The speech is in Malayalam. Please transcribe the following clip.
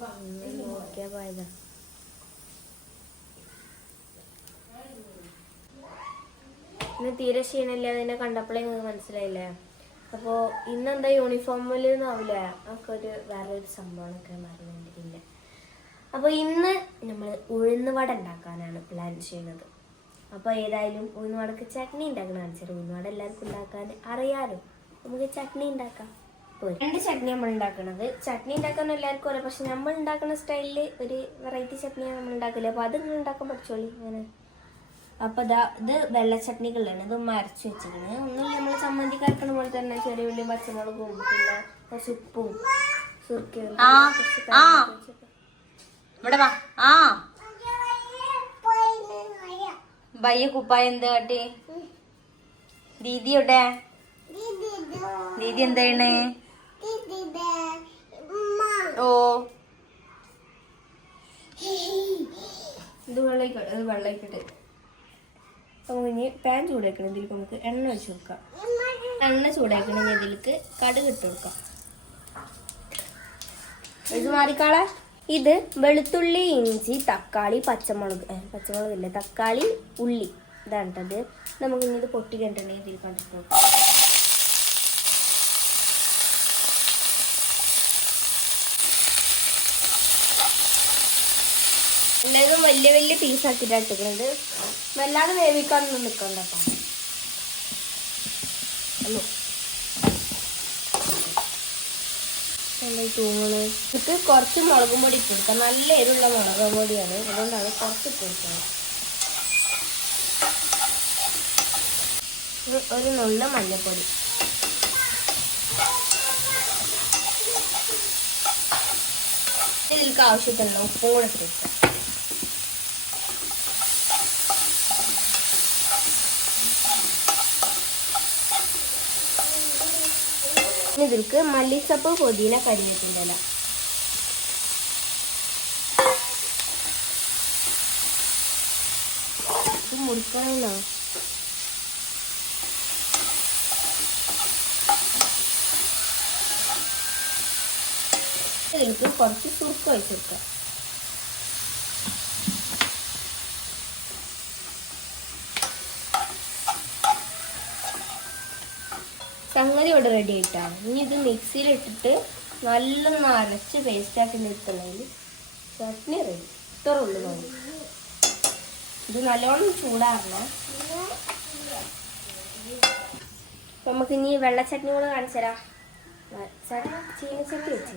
നോക്കിയാ പോയതാ. ഇന്ന് തീരെ ക്ഷീണില്ല, അതിനെ കണ്ടപ്പോഴേ നിങ്ങൾക്ക് മനസ്സിലായില്ലേ. അപ്പോൾ ഇന്നെന്താ യൂണിഫോമിൽ നിന്നാവില്ലേ, ഒക്കെ ഒരു വേറൊരു സംഭവമൊക്കെ പറഞ്ഞിട്ടില്ല. അപ്പോൾ ഇന്ന് നമ്മൾ ഉഴുന്നുവട ഉണ്ടാക്കാനാണ് പ്ലാൻ ചെയ്യുന്നത്. അപ്പോൾ ഏതായാലും ഉഴുന്നുവടക്ക് ചട്നി ഉണ്ടാക്കണം കാണിച്ചാൽ. ഉഴുന്നുവട എല്ലാവർക്കും ഉണ്ടാക്കാൻ അറിയാലോ, നമുക്ക് ചട്നി ഉണ്ടാക്കാം. ഇപ്പോൾ 2 ചട്നി നമ്മൾ ഉണ്ടാക്കുന്നത്. ചട്നി ഉണ്ടാക്കാൻ എല്ലാവർക്കും അറിയാം, പക്ഷെ നമ്മൾ ഉണ്ടാക്കുന്ന സ്റ്റൈലിൽ ഒരു വെറൈറ്റി ചട്നിയാണ് നമ്മൾ ഉണ്ടാക്കില്ല. അപ്പോൾ അത് നിങ്ങൾ ഉണ്ടാക്കാൻ പഠിച്ചോളി അങ്ങനെ. അപ്പോൾ ഇത് വെള്ള ചട്നികളാണ്, ഇത് അരച്ച് വെച്ചിരിക്കുന്നത്. ഒന്നും നമ്മൾ ചമ്മന്തി കറക്കണ പോലെ തന്നെ ചെറിയ ഉള്ളി പച്ചമുളകും പിന്നെ കുറച്ച് ഉപ്പും സുർക്കയും. ഭയ്യ കുപ്പായ എന്താ കാട്ടി? ദീദി എവിടെ? ദീദി എന്താ ചെയ്യണേ? ഓ ഇത് വെള്ളയിക്കട്ടെ. അപ്പോൾ ഇനി പാൻ ചൂടാക്കണം. ഇതിലേക്ക് നമുക്ക് എണ്ണ ഒഴിച്ച് കൊടുക്കാം. എണ്ണ ചൂടാക്കണമെങ്കിൽ ഇതിലേക്ക് കടുക് ഇട്ട് കൊടുക്കാം. ഇത് മാറിക്കാളെ. ഇത് വെളുത്തുള്ളി, ഇഞ്ചി, തക്കാളി, പച്ചമുളകില്ല, തക്കാളി, ഉള്ളി, ഇതാണ് കേട്ടത്. നമുക്ക് ഇനി ഇത് പൊട്ടിക്കണ്ടിട്ടുണ്ടെങ്കിൽ ഇതിൽ കണ്ടിട്ട് നോക്കാം. എല്ലാതും വലിയ വലിയ പീസാക്കിയിട്ടാണ് ഇട്ടിക്കുന്നത്. വല്ലാതെ വേവിക്കാനൊന്നും നിൽക്കണ്ട കേട്ടോ. ഇത് കുറച്ച് മുളകും പൊടി ഇട്ട് കൊടുക്കാം. നല്ല എരിവുള്ള മുളക് പൊടിയാണ്, അതുകൊണ്ടാണ് കുറച്ച് ഇട്ട് കൊടുക്കുന്നത്. ഒരു നുള്ള മഞ്ഞൾപ്പൊടി. ഇതിലേക്ക് ആവശ്യത്തിനുള്ള ഉപ്പും കൂടെ ഇട്ട് കൊടുക്കാം. ഇതിലേക്ക് മല്ലിച്ചപ്പ്, പുതിന, കരിവേപ്പിൻ്റെ ഇല. ഇത് മുറിക്കണമല്ലോ. ഇതിലേക്ക് കുറച്ച് സുർക്ക ഒഴിച്ചെടുക്കാം. സംഗതി ഇവിടെ റെഡി ആയിട്ടാണ്. ഇനി ഇത് മിക്സിയിലിട്ടിട്ട് നല്ലോണം അരച്ച് പേസ്റ്റാക്കി നിർത്തണമെങ്കിൽ ചട്നി റെഡി. ഇത്ര ഉള്ളു തോന്നി. ഇത് നല്ലോണം ചൂടാറണം. നമുക്ക് ഇനി വെള്ള ചട്നി കൂടെ കാണിച്ചു തരാം. ചീനച്ചട്ടി വെച്ച്